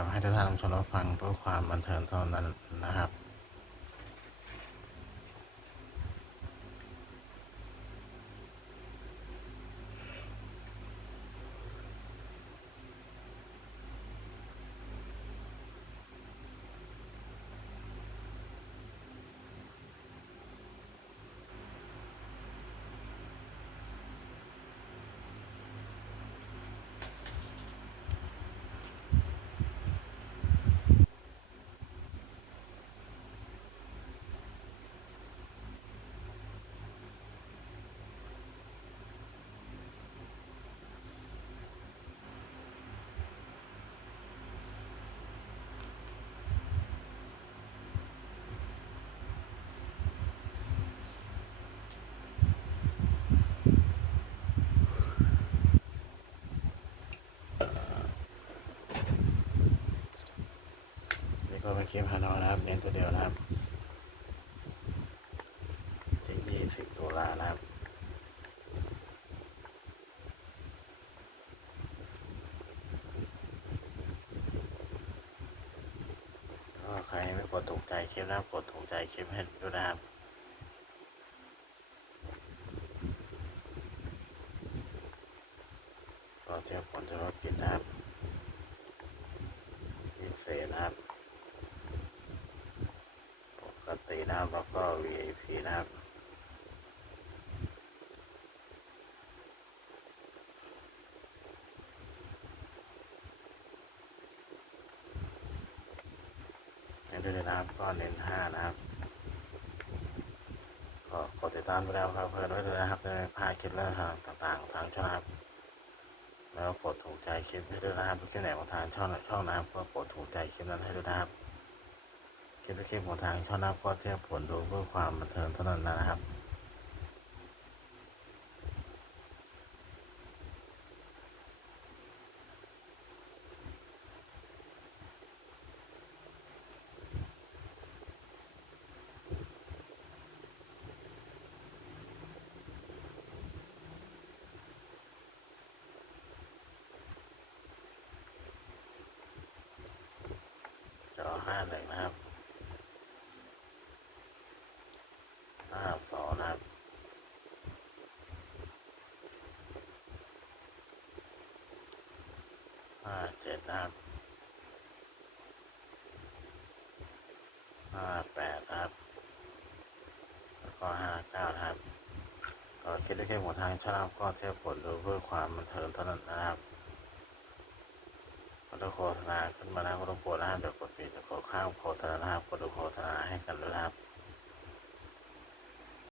นะครับ ให้ทุกท่านชมรับฟังเพื่อความบันเทิงเท่านั้นนะครับ นี่ก็ เคลิปฮานอยนะครับเน้นตัวเดียวนะครับที่ยี่สิบตุลานะครับก็ใครไม่กดถูกใจคลิปนะครับกดถูกใจคลิปให้ด้วยนะครับก็เที่ยวผลเฉพาะกิจนะครับพิเศษนะครับ ปกติ นะครับ แล้วก็ VIP นะครับในเดือนนะครับ ก็เน้นห้านะครับก็กดติดตามไปแล้วครับเพื่อนไว้เลยนะครับในภาคคลิปและทางต่างๆ ทางช่องครับ แล้วกดถูกใจคลิปให้ด้วยนะครับคลิปไหนของทางช่องช่องนะครับก็กดถูกใจคลิปนั้นให้ด้วยนะครับ ลิปคลิปของทางช่องนับก็เทียบผลดูเพื่อความบันเทิงเท่านั้นนะครับจอห้าหนึ่งนะครับห้าสองนะครับ ห้าเจ็ดนะครับห้าแปดครับแล้วก็ห้าเก้าครับ ก็คิดได้แค่หมดทางช่องก็เทียบผลดูเพื่อความบันเทิงเท่านั้นนะครับก็ต้องโฆษณาขึ้นมาแล้วก็ต้องกดนะครับเดี๋ยวกดปิดเดี๋ยวกดข้ามโฆษณาครับกดดูโฆษณาให้กันด้วยครับ